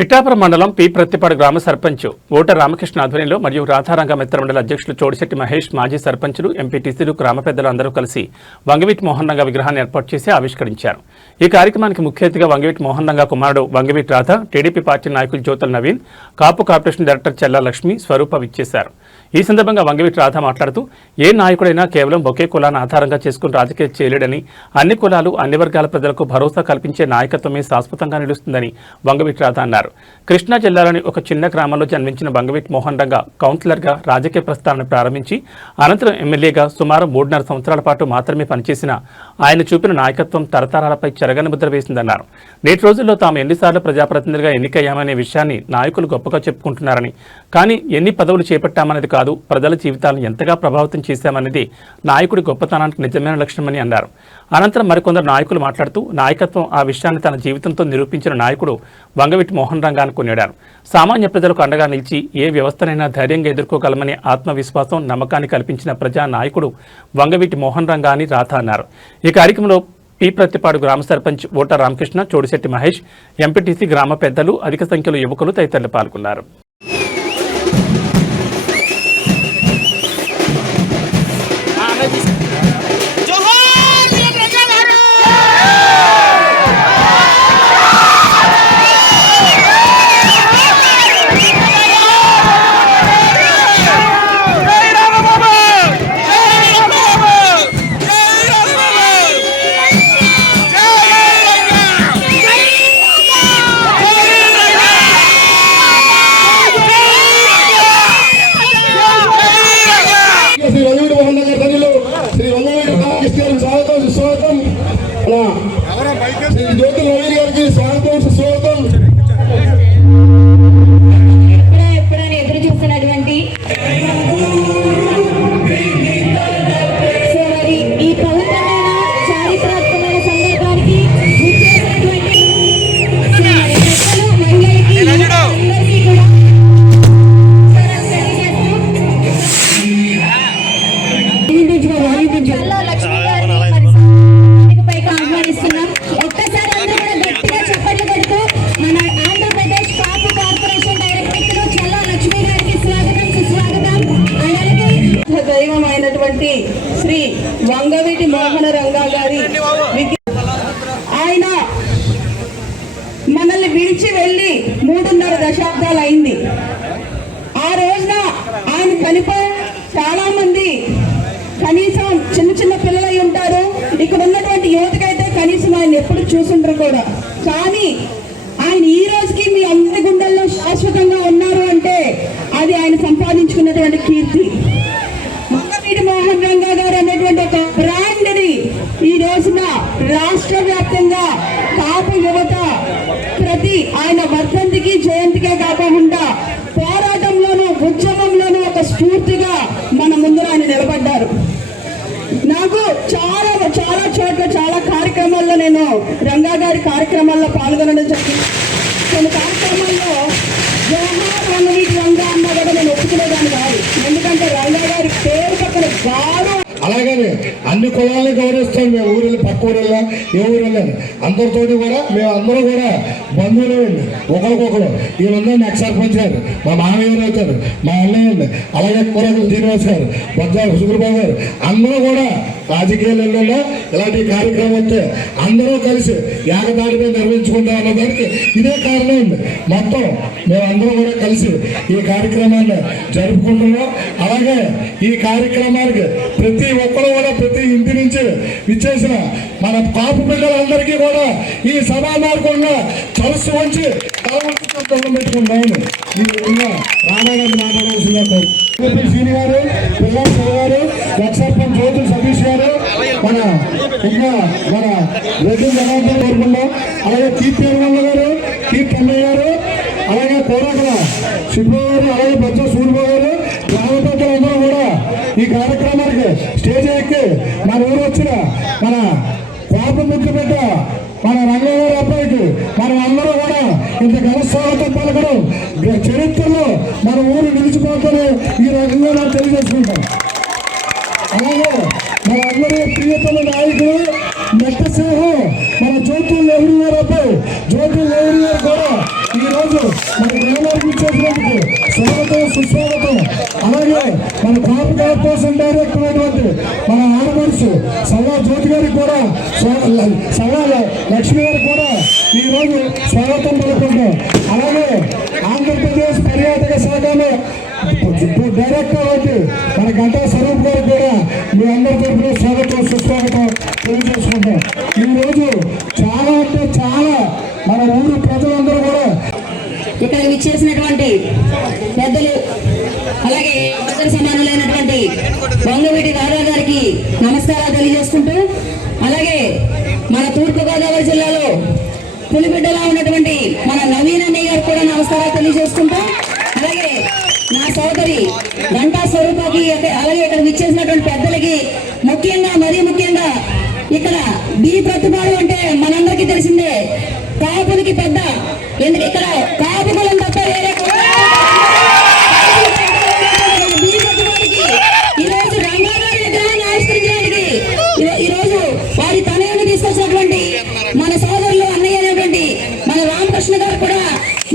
పిఠాపురం మండలం పి ప్రత్తిపాడు గ్రామ సర్పంచ్ ఓటర్ రామకృష్ణ ఆధ్వర్యంలో మరియు రాధారంగ మిత్ర మండలి అధ్యక్షులు చోడిశెట్టి మహేష్, మాజీ సర్పంచులు, ఎంపీటీసీలు, గ్రామ పెద్దలు అందరూ కలిసి వంగవీటి మోహన్ రంగ విగ్రహాన్ని ఏర్పాటు చేసి ఆవిష్కరించారు. ఈ కార్యక్రమానికి ముఖ్య అతిథిగా వంగవీటి మోహన్ రంగ కుమారుడు వంగవీటి రాధ, టీడీపీ పార్టీ నాయకులు జ్యోతుల నవీన్, కాపు కార్పొరేషన్ డైరెక్టర్ చెల్లా లక్ష్మి, స్వరూప విచ్చేశారు. ఈ సందర్భంగా వంగవీటి రాధ మాట్లాడుతూ ఏ నాయకుడైనా కేవలం ఒకే కులాన్ని ఆధారంగా చేసుకుని రాజకీయం చేయలేడని, అన్ని కులాలు అన్ని వర్గాల ప్రజలకు భరోసా కల్పించే నాయకత్వమే శాశ్వతంగా నిలుస్తుందని వంగవీటి రాధ అన్నారు. కృష్ణా జిల్లాలోని ఒక చిన్న గ్రామంలో జన్మించిన వంగవీటి మోహన్ రంగ కౌన్సిలర్గా రాజకీయ ప్రస్థానాన్ని ప్రారంభించి అనంతరం ఎమ్మెల్యేగా సుమారు 3.5 సంవత్సరాల పాటు మాత్రమే పనిచేసిన ఆయన చూపిన నాయకత్వం తరతరాలపై చెరగని ముద్ర వేసిందన్నారు. నేటి రోజుల్లో తాము ఎన్నిసార్లు ప్రజాప్రతినిధిగా ఎన్నికయ్యామనే విషయాన్ని నాయకులు గొప్పగా చెప్పుకుంటున్నారని, కానీ ఎన్ని పదవులు చేపట్టామనేది కాదు, ప్రజల జీవితాలను ఎంతగా ప్రభావితం చేశామనేది నాయకుడి గొప్పతనానికి నిజమైన లక్షణమని అన్నారు. అనంతరం మరికొందరు నాయకులు మాట్లాడుతూ నాయకత్వం ఆ విషయాన్ని తన జీవితంతో నిరూపించిన నాయకుడు వంగవీటి మోహన్ రంగాన్ని కొనియాడారు. సామాన్య ప్రజలకు అండగా నిలిచి ఏ వ్యవస్థనైనా ధైర్యంగా ఎదుర్కోగలమనే ఆత్మవిశ్వాసం, నమ్మకాన్ని కల్పించిన ప్రజా నాయకుడు వంగవీటి మోహన్ రంగా అని రాధ అన్నారు. ఈ కార్యక్రమంలో పి ప్రత్తిపాడు గ్రామ సర్పంచ్ ఓటర్ రామకృష్ణ, చోడిశెట్టి మహేష్, ఎంపీటీసీ, గ్రామ పెద్దలు, అధిక సంఖ్యలో యువకులు తదితరులు పాల్గొన్నారు. ఎప్పుడైనా ఎదురు చూస్తున్నటువంటి ఈ పవిత్రమైన చారిత్రాత్మకమైన సందర్భానికి ఆహ్వానిస్తున్నాం. ఒక్కసారి అందరూ కూడా గట్టిగా చప్పట్లు కొడుతూ మన ఆంధ్రప్రదేశ్ కాపు కార్పొరేషన్ డైరెక్టర్ చెల్లా లక్ష్మి గారికి స్వాగతం, సుస్వాగతం. అలాగే దైవమైనటువంటి శ్రీ వంగవీటి మోహన రంగా గారి ఆయన మనల్ని విడిచి వెళ్ళి 3.5 దశాబ్దాలు అయింది. ఆ రోజున ఆయన పనిపై చాలా మంది కనీసం చిన్న చిన్న పిల్లలై ఉంటారు. ఇక్కడ ఉన్నటువంటి యువతకైతే కనీసం ఆయన ఎప్పుడు చూసుంటారు కూడా. కానీ ఆయన ఈ రోజుకి మీ అందరి గుండెల్లో శాశ్వతంగా ఉన్నారు అంటే అది ఆయన సంపాదించుకున్నటువంటి కీర్తి. వంగవీటి మోహన్ రంగా గారు అనేటువంటి ఒక బ్రాండ్ని ఈ రోజున రాష్ట్ర వ్యాప్తంగా కాపు యువత ప్రతి ఆయన వర్ధంతికి, జయంతికే కాకుండా పోరాటంలోనూ ఉద్యమంలోనూ ఒక స్ఫూర్తిగా మన ముందు ఆయన నిలబడ్డారు. నాకు చాలా చాలా చోట్ల చాలా కార్యక్రమాల్లో నేను రంగా గారి కార్యక్రమాల్లో పాల్గొనడం జరిగింది. కొన్ని కార్యక్రమాల్లో జవహర్ వంగవీటి రంగా అన్న కూడా నేను ఒప్పుకునేదాన్ని కాదు. ఎందుకంటే రంగా గారి పేరు పక్కన గారు. అలాగనే అన్ని కులాలని గౌరవిస్తాం. మేము ఊరిలో పక్క ఊరిలో ఏ ఊరిలో అందరితోటి కూడా మేము అందరూ కూడా బంధువులు అండి, ఒకరికొకరు. వీళ్ళందరూ నాకు సర్పంచ్ గారు, మా మామయ్య గారు అవుతారు, మా అన్నయ్య అండి, అలాగే కూరగాయలు శ్రీనివాస్ గారు, బొజ్జాల సుబ్రబాబు గారు, అందరూ కూడా రాజకీయాలలో ఇలాంటి కార్యక్రమం వస్తే అందరూ కలిసి ఏకదాటిగా నిర్వహించుకుంటాం అన్నదానికి ఇదే కారణం అండి. మొత్తం మేమందరూ కూడా కలిసి ఈ కార్యక్రమాన్ని జరుపుకుంటున్నాం. అలాగే ఈ కార్యక్రమానికి ప్రతి ఒక్కరు కూడా ప్రతి ఇంటి నుంచి ఇచ్చేసిన మన కాపు పిల్లలందరికీ కూడా ఈ సభా మార్గంగా తలసు వంచి తలవంచుకుంటూ పెట్టుకుంటాము. ఈ విధంగా రామాగారు మాట్లాడాల్సిందిగా శ్రీని గారు, పిల్లలు గారు, ఎక్సర్పంచ్ జ్యోతుల సతీష్ గారు, మన ఇంకా మన రెడ్డి జనార్దన్ కోరుకున్నాం. అలాగే కీర్తి అన్నయ్య గారు, కీర్తి అన్నయ్య గారు, అలాగే కోరకల శిబు గారు, అలాగే బొజ్జ సూర్యబాబు గారు, గ్రామ పెద్దలందరూ కూడా ఈ కార్యక్రమానికి స్టేజ్ ఎక్కి మన ఊరు వచ్చిన మన పాప ముఖ్య బిడ్డ మన రంగగారి అబ్బాయికి మనం అందరూ కూడా ఇంత ఘన స్వాగతం పలకడం చరిత్రలో మన ఊరు నిలిచిపోతారు ఈ రకంగా మనం తెలియజేసుకుంటాం. అలాగే మన అందరూ ప్రియతమ నాయకులు నెట్ట సింహం మన జ్యోతుల నెహ్రూ గారు అబ్బాయి జ్యోతుల నెహ్రూ గారు కూడా ఈరోజు సుస్వాగతం. అలాగే మన కాపు కార్పొరేషన్ డైరెక్టర్ అయినటువంటి మన ఆడపడుచు సల్లా జ్యోతి గారికి కూడా, సల్లా లక్ష్మి గారికి కూడా ఈరోజు స్వాగతం పలుకుంటాం. అలాగే ఆంధ్రప్రదేశ్ పర్యాటక శాఖలో డైరెక్టర్ అయితే మన గంటా స్వరూప్ గారికి కూడా మీ అందరి తరఫున స్వాగతం సుస్వాగతం తెలియజేసుకుంటాం. ఈరోజు చాలా అంటే చాలా మన ఊరు ప్రజలందరూ కూడా ఇక్కడ విచ్చేసినటువంటి పెద్దలు, అలాగే ఇద్దరు సమానులైనటువంటి వంగవీటి రాధా గారికి నమస్కారాలు తెలియజేసుకుంటూ, అలాగే మన తూర్పుగోదావరి జిల్లాలో పులిబిడ్డలా ఉన్నటువంటి మన నవీన్ అన్నయ్య గారికి కూడా నమస్కారాలు తెలియజేసుకుంటూ, అలాగే నా సోదరి గంటా స్వరూపకి, అలాగే ఇక్కడ విచ్చేసినటువంటి పెద్దలకి, ముఖ్యంగా మరీ ముఖ్యంగా ఇక్కడ బి ప్రతిపాడు అంటే మనందరికీ తెలిసిందే, కాపులకి పెద్ద. ఎందుకు ఇక్కడ కాపు కులం తప్ప వేరే బి ప్రతిపాడికి ఈరోజు రంగాగారి విగ్రహాన్ని ఆవిష్కరించడానికి ఈరోజు వారి తనయుని తీసుకొచ్చినటువంటి మన సోదరులు అన్నయ్య అనేటువంటి మన రామకృష్ణ గారు కూడా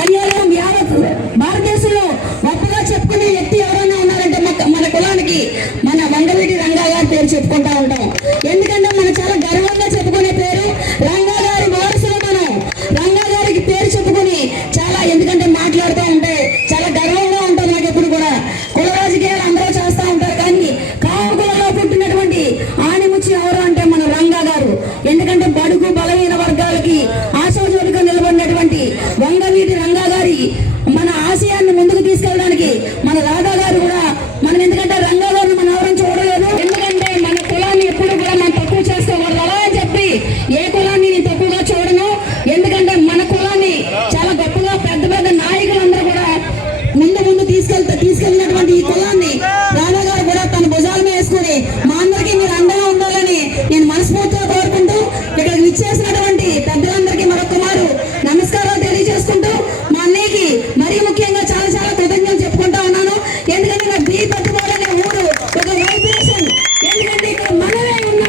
ధన్యవాదాలు. యావత్ భారతదేశంలో గొప్పగా చెప్పుకునే వ్యక్తి ఎవరైనా ఉన్నారంటే మన కులానికి మన వంగవీటి రంగా గారి పేరు చెప్పుకుంటా ఉంటాం. ఎందుకంటే మనం చాలా గర్వంగా చెప్పుకునే పేరు రంగా గారి వారసులు. మనం రంగా గారికి పేరు చెప్పుకుని చాలా, ఎందుకంటే మాట్లాడుతూ ఉంటే చాలా గర్వంగా ఉంటుంది నాకు ఎప్పుడు కూడా. కుల రాజకీయాలు అందరూ చేస్తూ ఉంటారు, కానీ కాపు కులంలో పుట్టినటువంటి ఆణిముచ్చి ఎవరు అంటే మన రంగా గారు. ఎందుకంటే బడుగు బలహీన వర్గాలకి ఆశాజ్యోతిగా నిలబడినటువంటి వంగవీటి రంగా గారి మన ఆశయాన్ని ముందుకు తీసుకెళ్ళడానికి మన రాధా గారు కూడా, మనం ఎందుకంటే రంగా గారిని మనం ఎవరైనా చూడలేదు, ఎందుకంటే మన కులాన్ని ఎప్పుడు కూడా మనం తక్కువ చేసుకోకూడదు. అలా అని చెప్పి ఏ కులాన్ని నేను తక్కువగా చూడను, ఎందుకంటే మన కులాన్ని చాలా గొప్పగా పెద్ద పెద్ద నాయకులందరూ కూడా ముందు తీసుకెళ్ళినటువంటి ఈ కులాన్ని రాధా గారు కూడా తన భుజాల మీద వేసుకుని మా అందరికీ మీరు అండగా ఉండాలని నేను మనస్ఫూర్తిగా కోరుకుంటూ, ఇక్కడికి విచ్చేసినటువంటి పెద్దలందరికీ మరొక మారు నమస్కారాలు తెలియజేసుకుంటూ, మా అన్నయ్యకి మరీ ముఖ్యంగా చాలా చాలా కృతజ్ఞతలు చెప్పుకుంటా ఉన్నాను. ఎందుకంటే ఇక్కడ బీ పట్టుకోవడం అనే ఊరు ఒక వైబ్రేషన్, ఎందుకంటే ఇక్కడ మనమే ఉన్నాం.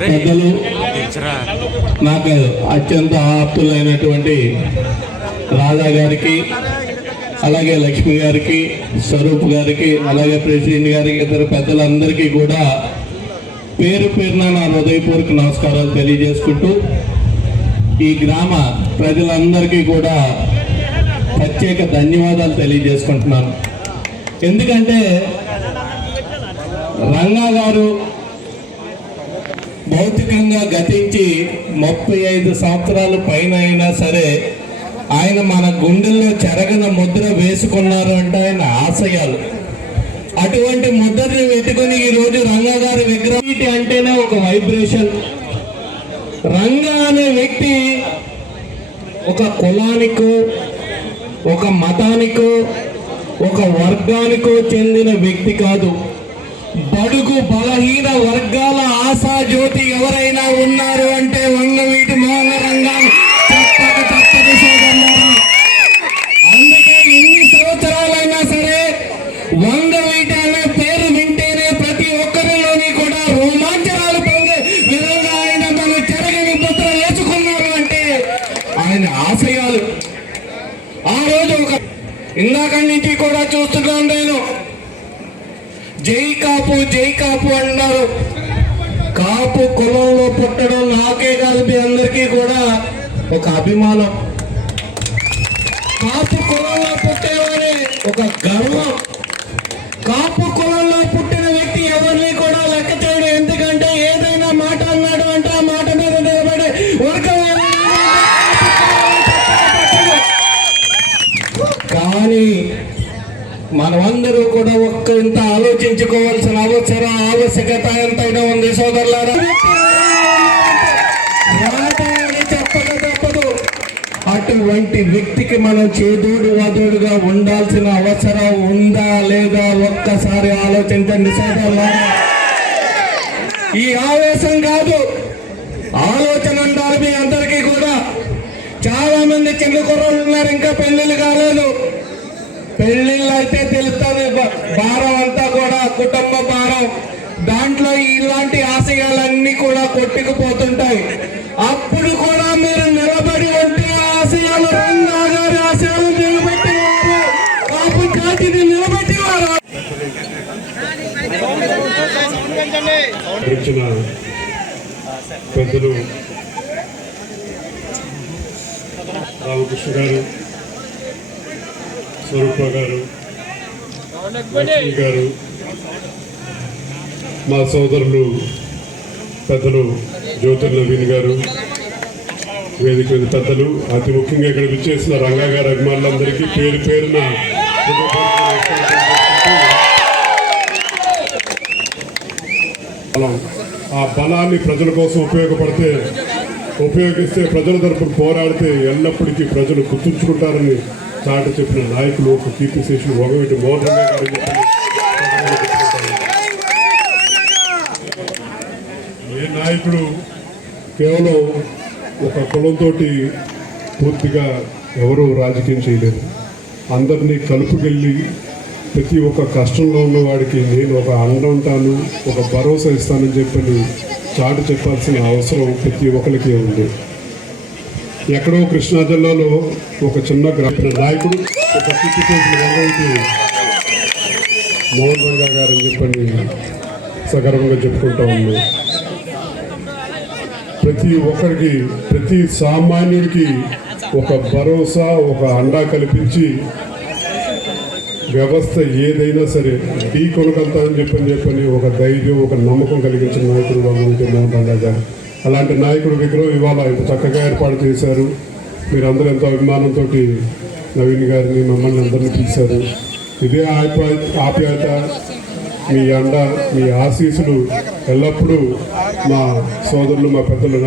పెద్దలు, నాకు అత్యంత ఆప్తులైనటువంటి రాధా గారికి, అలాగే లక్ష్మి గారికి, స్వరూప్ గారికి, అలాగే ప్రెసిడెంట్ గారికి, ఇతర పెద్దలందరికీ కూడా పేరు పేరున నా హృదయపూర్వక నమస్కారాలు తెలియజేసుకుంటూ, ఈ గ్రామ ప్రజలందరికీ కూడా ప్రత్యేక ధన్యవాదాలు తెలియజేసుకుంటున్నాను. ఎందుకంటే రంగా గారు భౌతికంగా గతించి 35 సంవత్సరాలు పైన అయినా సరే ఆయన మన గుండెల్లో చెరగన ముద్ర వేసుకున్నారు అంటే ఆయన ఆశయాలు. అటువంటి ముద్రని వెతుకుని ఈరోజు రంగా గారి విగ్రహం అంటేనే ఒక వైబ్రేషన్. రంగా అనే వ్యక్తి ఒక కులానికో, ఒక మతానికో, ఒక వర్గానికో చెందిన వ్యక్తి కాదు. బడుగు బలహీన వర్గాల ఆశాజ్యోతి ఎవరైనా ఉన్నారు అంటే వంగవీటి మోహన రంగా చెప్పక తప్పదు సోదరులారా. అందుకే ఎన్ని సంవత్సరాలైనా సరే వంగవీటి అనే పేరు వింటేనే ప్రతి ఒక్కరిలోని కూడా రోమాంచనాలు పొందే విధంగా ఆయన తన చెరగని పుత్ర వేసుకున్నారు అంటే ఆయన ఆశయాలు. ఆ రోజు ఇందాక నుంచి కూడా చూస్తున్నాను నేను, జై కాపు అన్నారు. కాపు కులంలో పుట్టడం నాకే కాదు మీ అందరికీ కూడా ఒక అభిమానం. కాపు కులంలో పుట్టేవాడే ఒక గర్వం. కాపు కులంలో పుట్టిన వ్యక్తి ఎవరిని కూడా లెక్క చేయడం. ఎందుకంటే ఏదైనా మాట అన్నాడు అంటే ఆ మాట మీద నిలబడే వర్గం. కానీ మనమందరూ కూడా ఇంత ఆలోచించుకోవాల్సిన ఆవశ్యకత ఎంతైనా ఉంది సోదరులారా. చెప్పక తప్పదు. అటువంటి వ్యక్తికి మనం చేదోడు వాదోడుగా ఉండాల్సిన అవసరం ఉందా లేదా ఒక్కసారి ఆలోచించండి సోదరులారా. ఈ ఆవేశం కాదు, ఆలోచన ఉండాలి మీ అందరికీ కూడా. చాలా మంది చిన్న కుర్రోళ్ళు ఉన్నారు, ఇంకా పెళ్లిళ్ళు కాలేదు. పెళ్లిళ్ళు అయితే తెలుస్తుంది భారం అంతా కూడా కుటుంబ భారం. దాంట్లో ఇలాంటి ఆశయాలన్నీ కూడా కొట్టుకుపోతుంటాయి. అప్పుడు కూడా మీరు నిలబడి గురించిన పెద్దలు రామకృష్ణ గారు, స్వరూప గారు, లక్ష్మి గారు, మా సోదరులు పెద్దలు జ్యోతి నవీన్ గారు, వేదిక మీద పెద్దలు, అతి ముఖ్యంగా ఇక్కడ విచ్చేసిన రంగా గారి అభిమానులందరికీ పేరు పేరున ఆ బలాన్ని ప్రజల కోసం ఉపయోగిస్తే ప్రజల తరపున పోరాడితే ఎల్లప్పటికీ ప్రజలు గుర్తుంచుకుంటారని చాటి చెప్పిన నాయకులు ఒక కీర్తిశేషులు వంగవీటి మోహన్ రంగా గారు. ఏ నాయకుడు కేవలం ఒక కులంతో పూర్తిగా ఎవరూ రాజకీయం చేయలేరు. అందరినీ కలుపుకెళ్ళి ప్రతి ఒక్క కష్టంలో ఉన్న వాడికి నేను ఒక అండ ఉంటాను, ఒక భరోసా ఇస్తానని చెప్పని చాటు చెప్పాల్సిన అవసరం ప్రతి ఒక్కరికి ఉంది. ఎక్కడో కృష్ణా జిల్లాలో ఒక చిన్న గ్రామ నాయకుడు ఒక వంగవీటి మోహన్ రంగా గారు అని చెప్పని సగర్వంగా చెప్పుకుంటా ఉంది. ప్రతి ఒక్కరికి, ప్రతి సామాన్యుడికి ఒక భరోసా, ఒక అండా కల్పించి వ్యవస్థ ఏదైనా సరే ఢీ కొనగలుగుతానని చెప్పని ఒక ధైర్యం, ఒక నమ్మకం కలిగించిన నాయకుడు వంగవీటి మోహన్ రంగా గారు. అలాంటి నాయకుడు విగ్రహం ఇవాళ ఇంత చక్కగా ఏర్పాటు చేశారు. మీరందరూ ఎంతో అభిమానంతో నవీన్ గారిని, మమ్మల్ని అందరినీ పిలిచారు. ఇదే ఆప్యాయత, మీ అండ, మీ ఆశీస్సులు ఎల్లప్పుడూ మా సోదరులు, మా పెద్దలు